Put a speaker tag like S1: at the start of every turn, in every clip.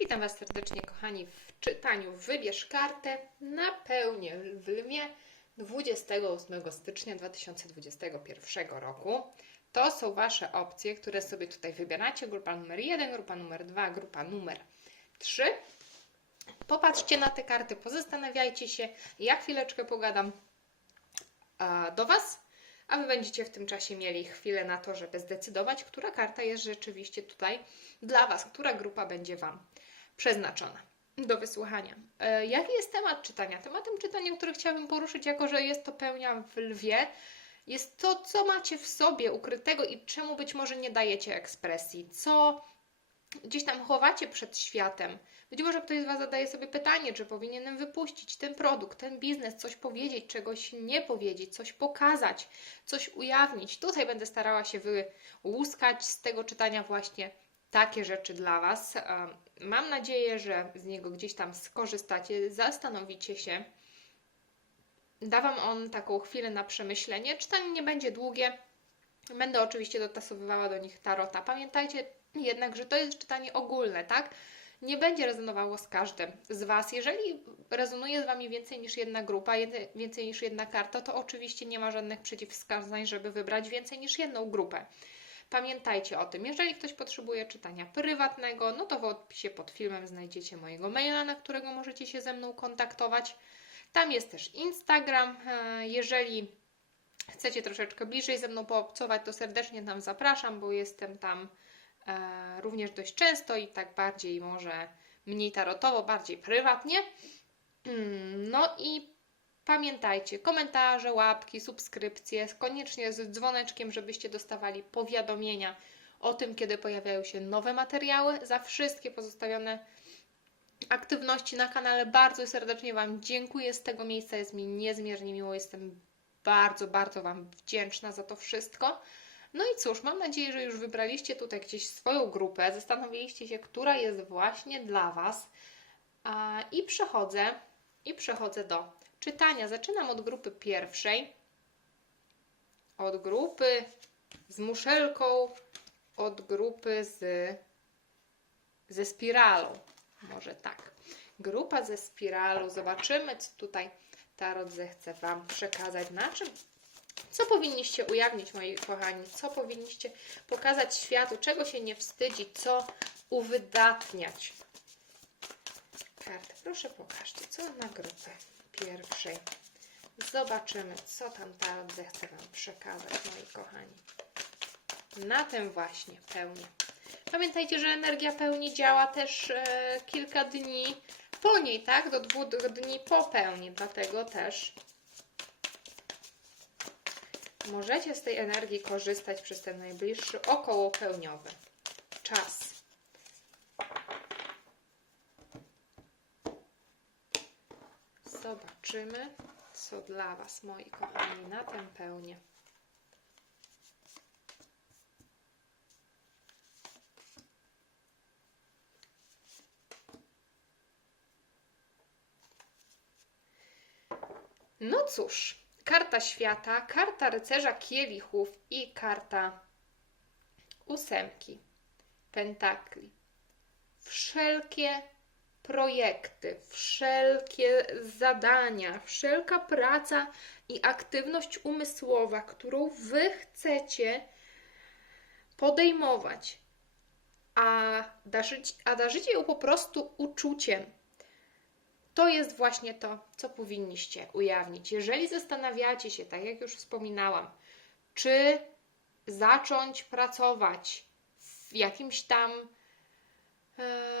S1: Witam Was serdecznie, kochani, w czytaniu Wybierz kartę na pełnię w Lwie 28 stycznia 2021 roku. To są Wasze opcje, które sobie tutaj wybieracie. Grupa numer 1, grupa numer 2, grupa numer 3. Popatrzcie na te karty, pozastanawiajcie się. Ja chwileczkę pogadam do Was, a Wy będziecie w tym czasie mieli chwilę na to, żeby zdecydować, która karta jest rzeczywiście tutaj dla Was, która grupa będzie Wam przeznaczona do wysłuchania. E, Jaki jest temat czytania? Tematem czytania, który chciałabym poruszyć, jako że jest to pełnia w lwie, jest to, co macie w sobie ukrytego i czemu być może nie dajecie ekspresji, co gdzieś tam chowacie przed światem. Być może ktoś z Was zadaje sobie pytanie, czy powinienem wypuścić ten produkt, ten biznes, coś powiedzieć, czegoś nie powiedzieć, coś pokazać, coś ujawnić. Tutaj będę starała się wyłuskać z tego czytania właśnie takie rzeczy dla Was. Um, Mam nadzieję, że z niego gdzieś tam skorzystacie, zastanowicie się. Da Wam on taką chwilę na przemyślenie. Czytanie nie będzie długie. Będę oczywiście dotasowywała do nich tarota. Pamiętajcie jednak, że to jest czytanie ogólne, tak? Nie będzie rezonowało z każdym z Was. Jeżeli rezonuje z Wami więcej niż jedna grupa, więcej niż jedna karta, to oczywiście nie ma żadnych przeciwwskazań, żeby wybrać więcej niż jedną grupę. Pamiętajcie o tym. Jeżeli ktoś potrzebuje czytania prywatnego, no to w opisie pod filmem znajdziecie mojego maila, na którego możecie się ze mną kontaktować. Tam jest też Instagram. E, Jeżeli chcecie troszeczkę bliżej ze mną poobcować, to serdecznie tam zapraszam, bo jestem tam e, również dość często i tak bardziej może mniej tarotowo, bardziej prywatnie. Mm, No i pamiętajcie, komentarze, łapki, subskrypcje, koniecznie z dzwoneczkiem, żebyście dostawali powiadomienia o tym, kiedy pojawiają się nowe materiały. Za wszystkie pozostawione aktywności na kanale bardzo serdecznie Wam dziękuję z tego miejsca. Jest mi niezmiernie miło. Jestem bardzo, bardzo Wam wdzięczna za to wszystko. No i cóż, mam nadzieję, że już wybraliście tutaj gdzieś swoją grupę, zastanowiliście się, która jest właśnie dla Was. I przechodzę, i przechodzę do czytania. Zaczynam od grupy pierwszej, od grupy z muszelką, od grupy z, ze spiralą. Może tak. Grupa ze spiralą. Zobaczymy, co tutaj Tarot zechce Wam przekazać. Na czym co powinniście ujawnić, moi kochani? Co powinniście pokazać światu? Czego się nie wstydzić? Co uwydatniać? Karty, proszę pokażcie, co na grupę pierwszej. Zobaczymy, co tam Tarot zechce Wam przekazać, moi kochani. Na tym właśnie pełni. Pamiętajcie, że energia pełni działa też e, kilka dni po niej, tak? Do dwóch dni po pełni, dlatego też możecie z tej energii korzystać przez ten najbliższy okołopełniowy czas. Zobaczymy, co dla Was, moi kochani, na tę pełnię. No cóż, karta świata, karta rycerza kielichów i karta ósemki pentakli. Wszelkie projekty, wszelkie zadania, wszelka praca i aktywność umysłowa, którą Wy chcecie podejmować, a darzycie, a darzycie ją po prostu uczuciem, to jest właśnie to, co powinniście ujawnić. Jeżeli zastanawiacie się, tak jak już wspominałam, czy zacząć pracować w jakimś tam e,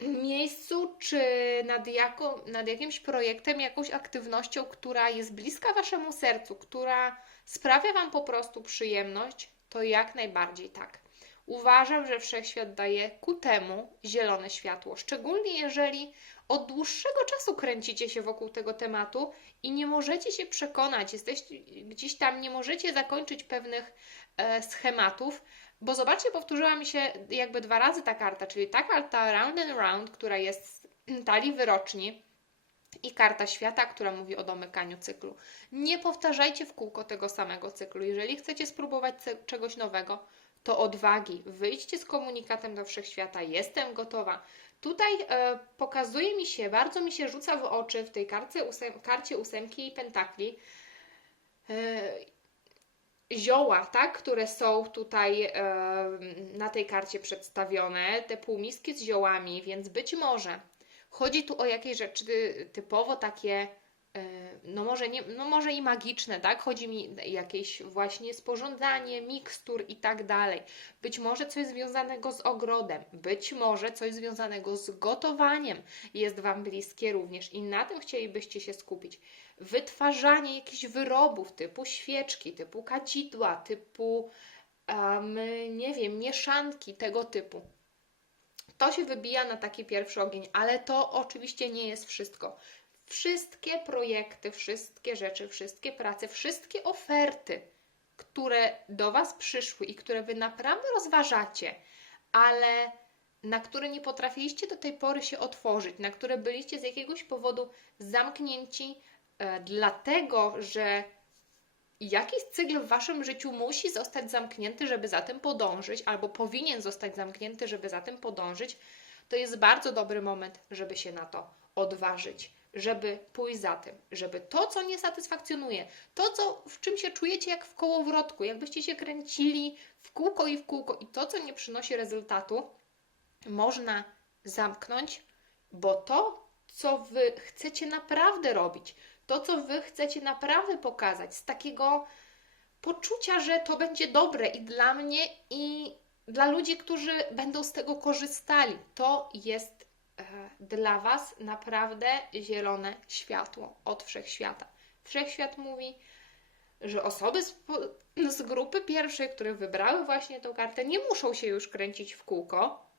S1: miejscu, czy nad, jako, nad jakimś projektem, jakąś aktywnością, która jest bliska Waszemu sercu, która sprawia Wam po prostu przyjemność, to jak najbardziej tak. Uważam, że wszechświat daje ku temu zielone światło, szczególnie jeżeli od dłuższego czasu kręcicie się wokół tego tematu i nie możecie się przekonać, jesteście gdzieś tam, nie możecie zakończyć pewnych e, schematów, bo zobaczcie, powtórzyła mi się jakby dwa razy ta karta, czyli ta karta Round and Round, która jest z talii wyroczni, i karta świata, która mówi o domykaniu cyklu. Nie powtarzajcie w kółko tego samego cyklu. Jeżeli chcecie spróbować czegoś nowego, to odwagi. Wyjdźcie z komunikatem do wszechświata. Jestem gotowa. Tutaj e, pokazuje mi się, bardzo mi się rzuca w oczy w tej karcie, ósem, karcie ósemki pentakli e, zioła, tak, które są tutaj na tej karcie przedstawione, te półmiski z ziołami, więc być może chodzi tu o jakieś rzeczy typowo takie, no może, nie, no może i magiczne, tak? Chodzi mi jakieś właśnie sporządzanie, mikstur i tak dalej. Być może coś związanego z ogrodem, być może coś związanego z gotowaniem jest Wam bliskie również i na tym chcielibyście się skupić wytwarzanie jakichś wyrobów typu świeczki, typu kadzidła, typu um, nie wiem, mieszanki tego typu. To się wybija na taki pierwszy ogień, ale to oczywiście nie jest wszystko. Wszystkie projekty, wszystkie rzeczy, wszystkie prace, wszystkie oferty, które do Was przyszły i które Wy naprawdę rozważacie, ale na które nie potrafiliście do tej pory się otworzyć, na które byliście z jakiegoś powodu zamknięci, E, dlatego że jakiś cykl w waszym życiu musi zostać zamknięty, żeby za tym podążyć, albo powinien zostać zamknięty, żeby za tym podążyć, to jest bardzo dobry moment, żeby się na to odważyć, żeby pójść za tym, żeby to, co nie satysfakcjonuje, to, co, w czym się czujecie jak w kołowrotku, jakbyście się kręcili w kółko i w kółko i to, co nie przynosi rezultatu, można zamknąć, bo to, co wy chcecie naprawdę robić, to, co wy chcecie naprawdę pokazać, z takiego poczucia, że to będzie dobre i dla mnie, i dla ludzi, którzy będą z tego korzystali. To jest dla Was naprawdę zielone światło od wszechświata. Wszechświat mówi, że osoby z, z grupy pierwszej, które wybrały właśnie tą kartę, nie muszą się już kręcić w kółko,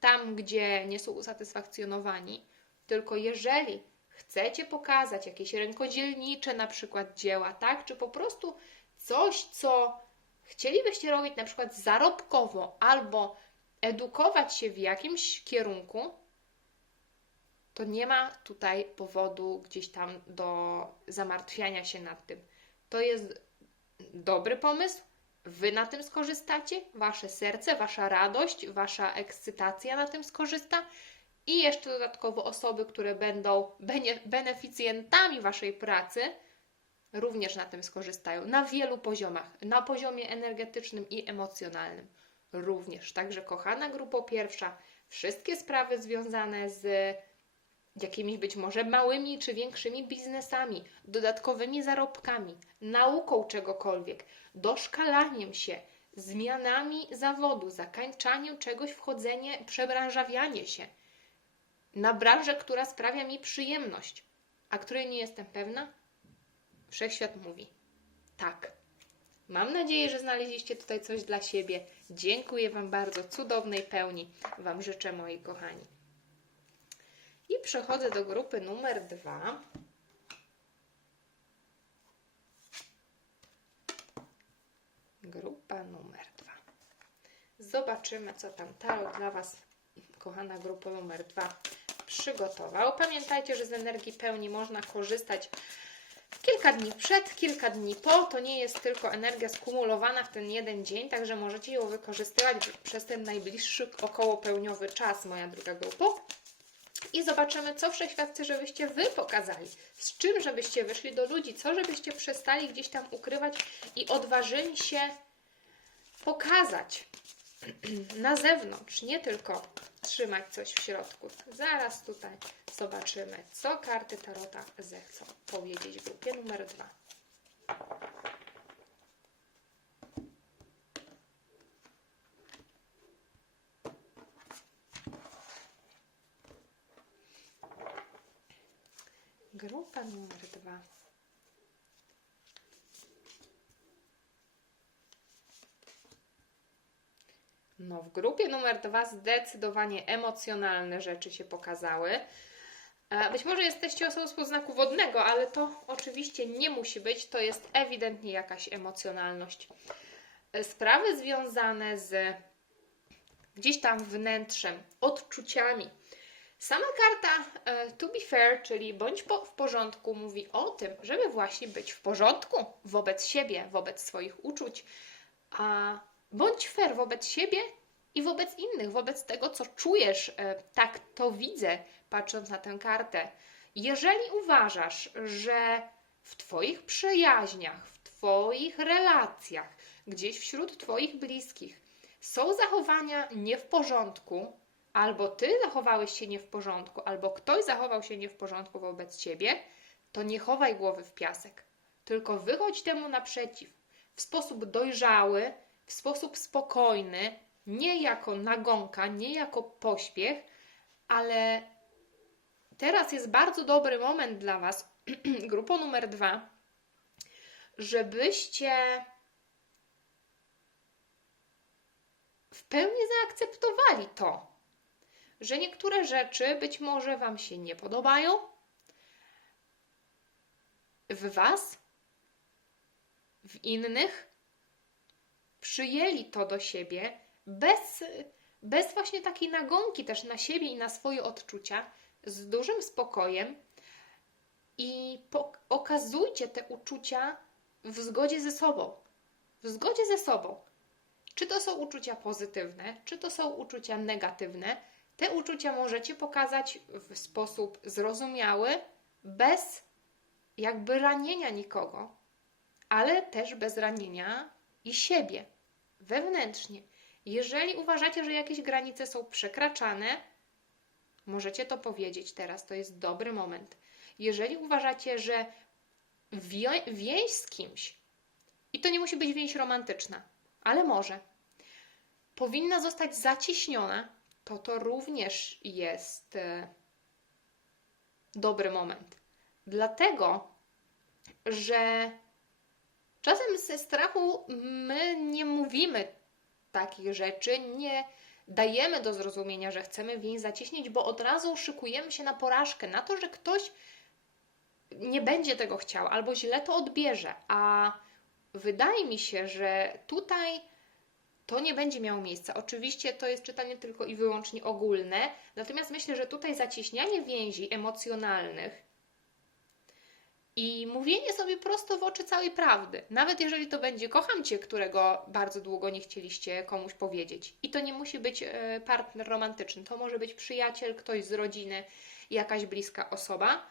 S1: tam gdzie nie są usatysfakcjonowani, tylko jeżeli chcecie pokazać jakieś rękodzielnicze na przykład dzieła, tak? Czy po prostu coś, co chcielibyście robić na przykład zarobkowo albo edukować się w jakimś kierunku, to nie ma tutaj powodu gdzieś tam do zamartwiania się nad tym. To jest dobry pomysł. Wy na tym skorzystacie, wasze serce, wasza radość, wasza ekscytacja na tym skorzysta i jeszcze dodatkowo osoby, które będą beneficjentami Waszej pracy, również na tym skorzystają na wielu poziomach, na poziomie energetycznym i emocjonalnym również. Także, kochana grupa pierwsza, wszystkie sprawy związane z jakimiś być może małymi czy większymi biznesami, dodatkowymi zarobkami, nauką czegokolwiek, doszkalaniem się, zmianami zawodu, zakańczaniem czegoś, wchodzenie, przebranżawianie się – na branżę, która sprawia mi przyjemność, a której nie jestem pewna? Wszechświat mówi tak. Mam nadzieję, że znaleźliście tutaj coś dla siebie. Dziękuję Wam bardzo. Cudownej pełni Wam życzę, moi kochani. I przechodzę do grupy numer dwa. Grupa numer dwa. Zobaczymy, co tam tarot dla Was, kochana grupa numer dwa, przygotował. Pamiętajcie, że z energii pełni można korzystać kilka dni przed, kilka dni po. To nie jest tylko energia skumulowana w ten jeden dzień, także możecie ją wykorzystywać przez ten najbliższy około pełniowy czas, moja druga grupa. I zobaczymy, co wszechświat chce, żebyście Wy pokazali. Z czym, żebyście wyszli do ludzi, co, żebyście przestali gdzieś tam ukrywać i odważyli się pokazać na zewnątrz, nie tylko trzymać coś w środku. Zaraz tutaj zobaczymy, co karty Tarota zechcą powiedzieć w grupie numer dwa. Grupa numer dwa. No, w grupie numer dwa zdecydowanie emocjonalne rzeczy się pokazały. E, być może jesteście osobą z znaku wodnego, ale to oczywiście nie musi być. To jest ewidentnie jakaś emocjonalność. E, sprawy związane z gdzieś tam wnętrzem, odczuciami. Sama karta e, to be fair, czyli bądź po, w porządku, mówi o tym, żeby właśnie być w porządku wobec siebie, wobec swoich uczuć, a bądź fair wobec siebie i wobec innych, wobec tego, co czujesz. E, Tak to widzę, patrząc na tę kartę. Jeżeli uważasz, że w Twoich przyjaźniach, w Twoich relacjach, gdzieś wśród Twoich bliskich są zachowania nie w porządku, albo Ty zachowałeś się nie w porządku, albo ktoś zachował się nie w porządku wobec Ciebie, to nie chowaj głowy w piasek, tylko wychodź temu naprzeciw w sposób dojrzały, w sposób spokojny, nie jako nagonka, nie jako pośpiech, ale teraz jest bardzo dobry moment dla Was, grupo numer dwa, żebyście w pełni zaakceptowali to, że niektóre rzeczy być może Wam się nie podobają w Was, w innych, przyjęli to do siebie bez, bez właśnie takiej nagonki też na siebie i na swoje odczucia, z dużym spokojem i okazujcie te uczucia w zgodzie ze sobą. W zgodzie ze sobą. Czy to są uczucia pozytywne, czy to są uczucia negatywne, te uczucia możecie pokazać w sposób zrozumiały, bez jakby ranienia nikogo, ale też bez ranienia i siebie wewnętrznie. Jeżeli uważacie, że jakieś granice są przekraczane, możecie to powiedzieć teraz, to jest dobry moment. Jeżeli uważacie, że więź z kimś, i to nie musi być więź romantyczna, ale może, powinna zostać zacieśniona, to to również jest e, dobry moment. Dlatego, że czasem ze strachu my nie mówimy takich rzeczy, nie dajemy do zrozumienia, że chcemy więź zacieśnić, bo od razu szykujemy się na porażkę, na to, że ktoś nie będzie tego chciał albo źle to odbierze. A wydaje mi się, że tutaj to nie będzie miało miejsca. Oczywiście to jest czytanie tylko i wyłącznie ogólne, natomiast myślę, że tutaj zacieśnianie więzi emocjonalnych i mówienie sobie prosto w oczy całej prawdy, nawet jeżeli to będzie kocham cię, którego bardzo długo nie chcieliście komuś powiedzieć. I to nie musi być e, partner romantyczny, to może być przyjaciel, ktoś z rodziny, jakaś bliska osoba.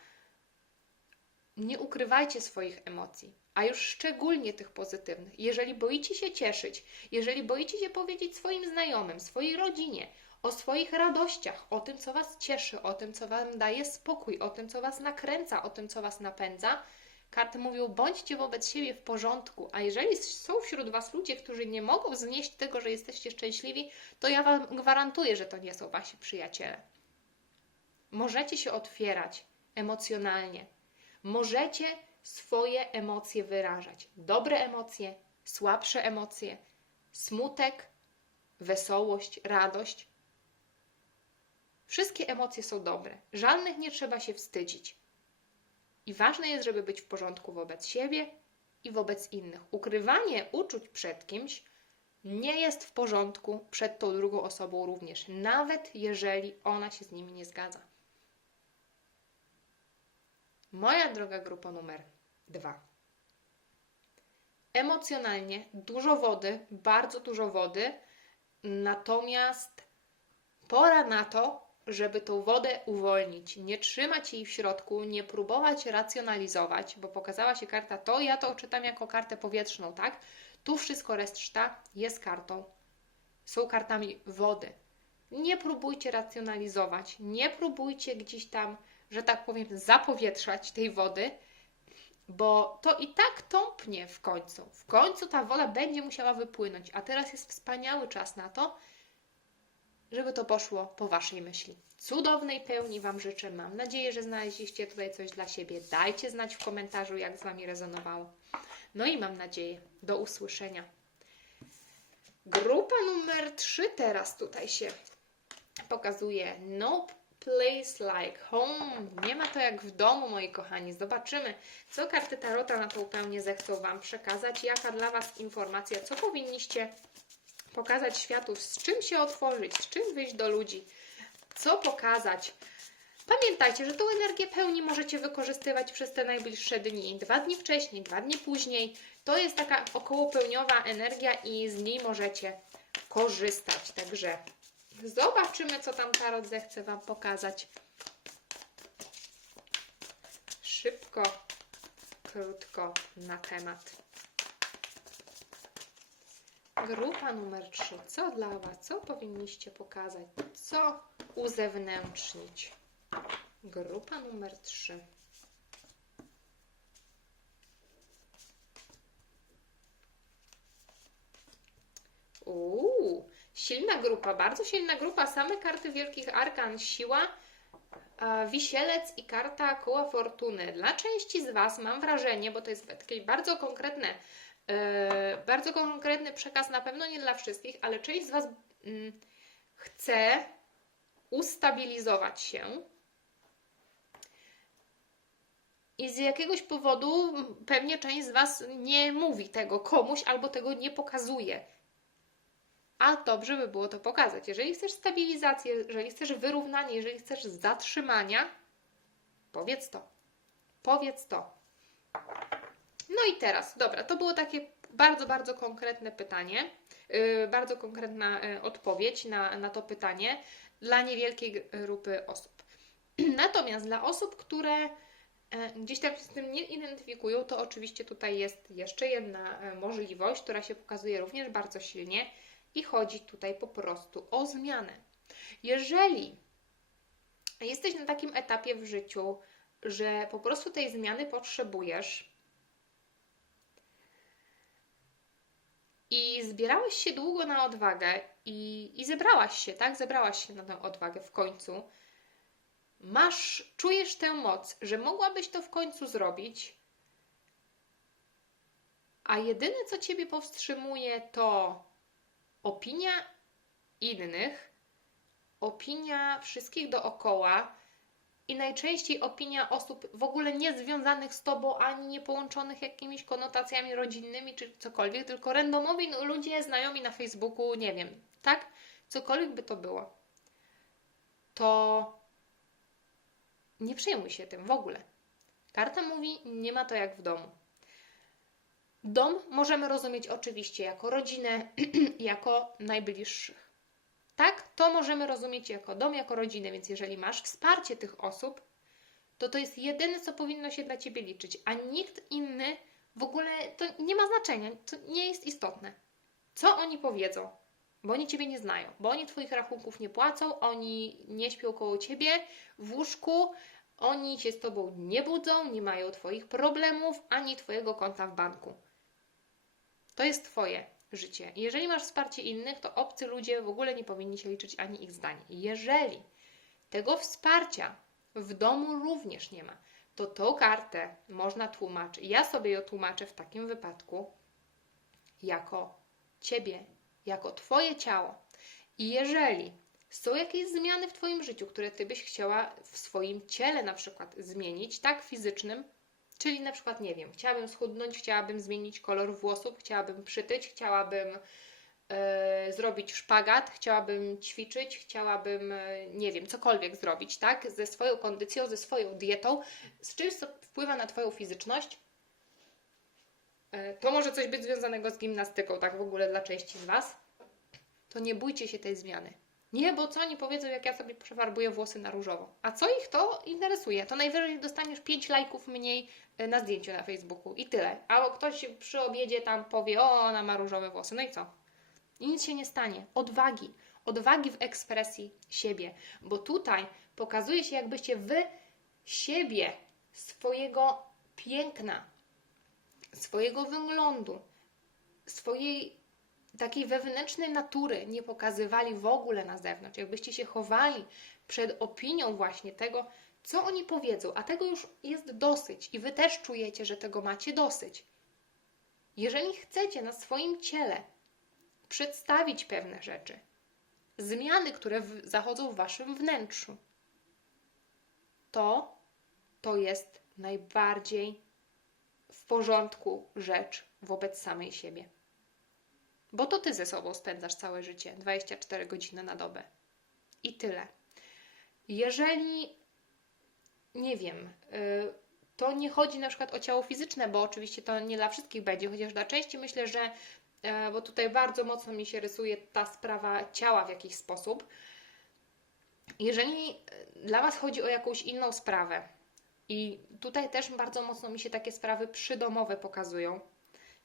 S1: Nie ukrywajcie swoich emocji, a już szczególnie tych pozytywnych. Jeżeli boicie się cieszyć, jeżeli boicie się powiedzieć swoim znajomym, swojej rodzinie o swoich radościach, o tym, co Was cieszy, o tym, co Wam daje spokój, o tym, co Was nakręca, o tym, co Was napędza, karty mówią: bądźcie wobec siebie w porządku. A jeżeli są wśród Was ludzie, którzy nie mogą znieść tego, że jesteście szczęśliwi, to ja Wam gwarantuję, że to nie są Wasi przyjaciele. Możecie się otwierać emocjonalnie. Możecie swoje emocje wyrażać. Dobre emocje, słabsze emocje, smutek, wesołość, radość. Wszystkie emocje są dobre. Żadnych nie trzeba się wstydzić. I ważne jest, żeby być w porządku wobec siebie i wobec innych. Ukrywanie uczuć przed kimś nie jest w porządku przed tą drugą osobą również, nawet jeżeli ona się z nimi nie zgadza. Moja droga grupa numer dwa. Emocjonalnie dużo wody, bardzo dużo wody, natomiast pora na to, żeby tą wodę uwolnić. Nie trzymać jej w środku, nie próbować racjonalizować, bo pokazała się karta to, ja to czytam jako kartę powietrzną, tak? Tu wszystko reszta jest kartą. Są kartami wody. Nie próbujcie racjonalizować, nie próbujcie gdzieś tam, że tak powiem, zapowietrzać tej wody, bo to i tak tąpnie w końcu. W końcu ta woda będzie musiała wypłynąć, a teraz jest wspaniały czas na to, żeby to poszło po Waszej myśli. Cudownej pełni Wam życzę. Mam nadzieję, że znaleźliście tutaj coś dla siebie. Dajcie znać w komentarzu, jak z Wami rezonowało. No i mam nadzieję, do usłyszenia. Grupa numer 3 teraz tutaj się pokazuje. No place like home. Nie ma to jak w domu, moi kochani. Zobaczymy, co karty Tarota na tą pełnię zechcą Wam przekazać. Jaka dla Was informacja, co powinniście pokazać światu, z czym się otworzyć, z czym wyjść do ludzi, co pokazać. Pamiętajcie, że tą energię pełni możecie wykorzystywać przez te najbliższe dni. Dwa dni wcześniej, dwa dni później. To jest taka okołopełniowa energia i z niej możecie korzystać. Także zobaczymy, co tam Tarot zechce Wam pokazać. Szybko, krótko na temat. Grupa numer 3. Co dla Was? Co powinniście pokazać? Co uzewnętrznić? Grupa numer 3. Uuu, silna grupa, bardzo silna grupa. Same karty wielkich arkan, siła, e, wisielec i karta koła fortuny. Dla części z Was mam wrażenie, bo to jest takie bardzo konkretne, e, bardzo konkretny przekaz, na pewno nie dla wszystkich, ale część z Was mm, chce ustabilizować się. I z jakiegoś powodu pewnie część z Was nie mówi tego komuś albo tego nie pokazuje a dobrze by było to pokazać. Jeżeli chcesz stabilizację, jeżeli chcesz wyrównanie, jeżeli chcesz zatrzymania, powiedz to. Powiedz to. No i teraz, dobra, to było takie bardzo, bardzo konkretne pytanie, yy, bardzo konkretna yy, odpowiedź na, na to pytanie dla niewielkiej grupy osób. Natomiast dla osób, które yy, gdzieś tam się z tym nie identyfikują, to oczywiście tutaj jest jeszcze jedna yy, możliwość, która się pokazuje również bardzo silnie i chodzi tutaj po prostu o zmianę. Jeżeli jesteś na takim etapie w życiu, że po prostu tej zmiany potrzebujesz i zbierałeś się długo na odwagę i, i zebrałaś się, tak? Zebrałaś się na tę odwagę w końcu. Masz, czujesz tę moc, że mogłabyś to w końcu zrobić, a jedyne, co ciebie powstrzymuje, to opinia innych, opinia wszystkich dookoła i najczęściej opinia osób w ogóle niezwiązanych z tobą, ani nie połączonych jakimiś konotacjami rodzinnymi czy cokolwiek, tylko randomowi ludzie znajomi na Facebooku, nie wiem, tak? Cokolwiek by to było, to nie przejmuj się tym w ogóle. Karta mówi, nie ma to jak w domu. Dom możemy rozumieć oczywiście jako rodzinę, jako najbliższych. Tak, to możemy rozumieć jako dom, jako rodzinę, więc jeżeli masz wsparcie tych osób, to to jest jedyne, co powinno się dla Ciebie liczyć, a nikt inny w ogóle to nie ma znaczenia, to nie jest istotne. Co oni powiedzą? Bo oni Ciebie nie znają, bo oni Twoich rachunków nie płacą, oni nie śpią koło Ciebie w łóżku, oni się z Tobą nie budzą, nie mają Twoich problemów, ani Twojego konta w banku. To jest Twoje życie. Jeżeli masz wsparcie innych, to obcy ludzie w ogóle nie powinni się liczyć ani ich zdanie. Jeżeli tego wsparcia w domu również nie ma, to tą kartę można tłumaczyć. Ja sobie ją tłumaczę w takim wypadku jako Ciebie, jako Twoje ciało. I jeżeli są jakieś zmiany w Twoim życiu, które Ty byś chciała w swoim ciele na przykład zmienić, tak fizycznym, Czyli na przykład, nie wiem, chciałabym schudnąć, chciałabym zmienić kolor włosów, chciałabym przytyć, chciałabym yy, zrobić szpagat, chciałabym ćwiczyć, chciałabym, yy, nie wiem, cokolwiek zrobić, tak? Ze swoją kondycją, ze swoją dietą, z czymś, co wpływa na Twoją fizyczność. Yy, to może coś być związanego z gimnastyką, tak w ogóle dla części z Was. To nie bójcie się tej zmiany. Nie, bo co oni powiedzą, jak ja sobie przefarbuję włosy na różowo? A co ich to interesuje? To najwyżej dostaniesz 5 lajków mniej e, na zdjęciu na Facebooku i tyle. Albo ktoś przy obiedzie tam powie, o, ona ma różowe włosy. No i co? I nic się nie stanie. Odwagi. Odwagi w ekspresji siebie. Bo tutaj pokazuje się, jakbyście wy siebie, swojego piękna, swojego wyglądu, swojej takiej wewnętrznej natury nie pokazywali w ogóle na zewnątrz, jakbyście się chowali przed opinią właśnie tego, co oni powiedzą, a tego już jest dosyć i wy też czujecie, że tego macie dosyć. Jeżeli chcecie na swoim ciele przedstawić pewne rzeczy, zmiany, które w, zachodzą w waszym wnętrzu, to to jest najbardziej w porządku rzecz wobec samej siebie. Bo to ty ze sobą spędzasz całe życie 24 godziny na dobę. I tyle. Jeżeli nie wiem, y, to nie chodzi na przykład o ciało fizyczne, bo oczywiście to nie dla wszystkich będzie, chociaż dla części myślę, że e, bo tutaj bardzo mocno mi się rysuje ta sprawa ciała w jakiś sposób. Jeżeli e, dla Was chodzi o jakąś inną sprawę, i tutaj też bardzo mocno mi się takie sprawy przydomowe pokazują.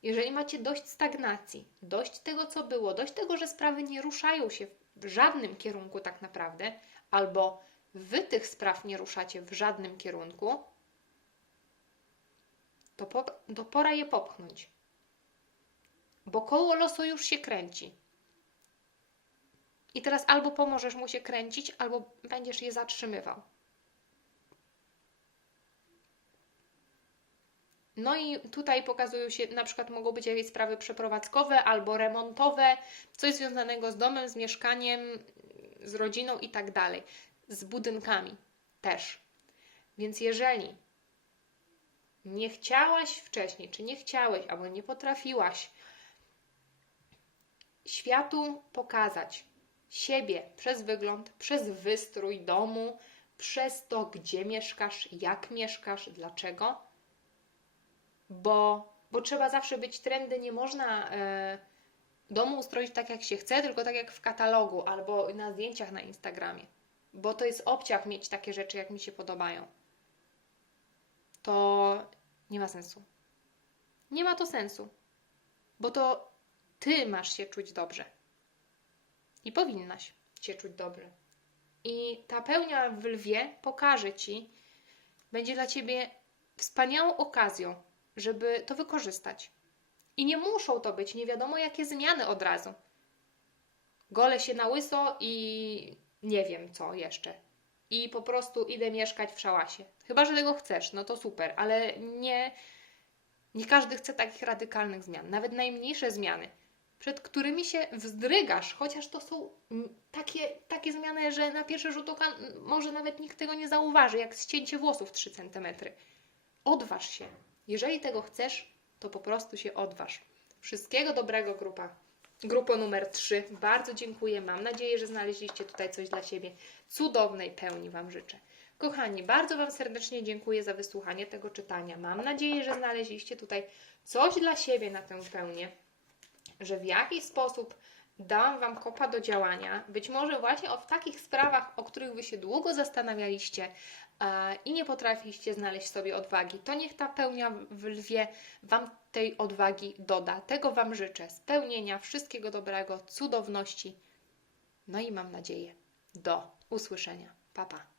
S1: Jeżeli macie dość stagnacji, dość tego, co było, dość tego, że sprawy nie ruszają się w żadnym kierunku tak naprawdę, albo Wy tych spraw nie ruszacie w żadnym kierunku, to, po, to pora je popchnąć. Bo koło losu już się kręci. I teraz albo pomożesz mu się kręcić, albo będziesz je zatrzymywał. No i tutaj pokazują się, na przykład mogą być jakieś sprawy przeprowadzkowe albo remontowe, coś związanego z domem, z mieszkaniem, z rodziną i tak dalej, z budynkami też. Więc jeżeli nie chciałaś wcześniej, czy nie chciałeś, albo nie potrafiłaś światu pokazać siebie przez wygląd, przez wystrój domu, przez to, gdzie mieszkasz, jak mieszkasz, dlaczego, bo, bo trzeba zawsze być trendy, nie można e, domu ustroić tak, jak się chce, tylko tak jak w katalogu albo na zdjęciach na Instagramie, bo to jest obciach mieć takie rzeczy, jak mi się podobają. To nie ma sensu. Nie ma to sensu, bo to ty masz się czuć dobrze. I powinnaś się czuć dobrze. I ta pełnia w lwie pokaże ci, będzie dla ciebie wspaniałą okazją, żeby to wykorzystać. I nie muszą to być nie wiadomo jakie zmiany od razu. Golę się na łyso i nie wiem co jeszcze. I po prostu idę mieszkać w szałasie. Chyba, że tego chcesz, no to super, ale nie, nie każdy chce takich radykalnych zmian. Nawet najmniejsze zmiany, przed którymi się wzdrygasz, chociaż to są takie, takie zmiany, że na pierwszy rzut oka może nawet nikt tego nie zauważy, jak ścięcie włosów 3 cm. Odważ się. Jeżeli tego chcesz, to po prostu się odważ. Wszystkiego dobrego, grupa. Grupo numer 3. Bardzo dziękuję. Mam nadzieję, że znaleźliście tutaj coś dla siebie. Cudownej pełni Wam życzę. Kochani, bardzo Wam serdecznie dziękuję za wysłuchanie tego czytania. Mam nadzieję, że znaleźliście tutaj coś dla siebie na tę pełnię, że w jakiś sposób dałam Wam kopa do działania. Być może właśnie o takich sprawach, o których Wy się długo zastanawialiście, e, i nie potrafiliście znaleźć sobie odwagi, to niech ta pełnia w lwie Wam tej odwagi doda. Tego Wam życzę. Spełnienia, wszystkiego dobrego, cudowności. No i mam nadzieję, do usłyszenia. Pa, pa.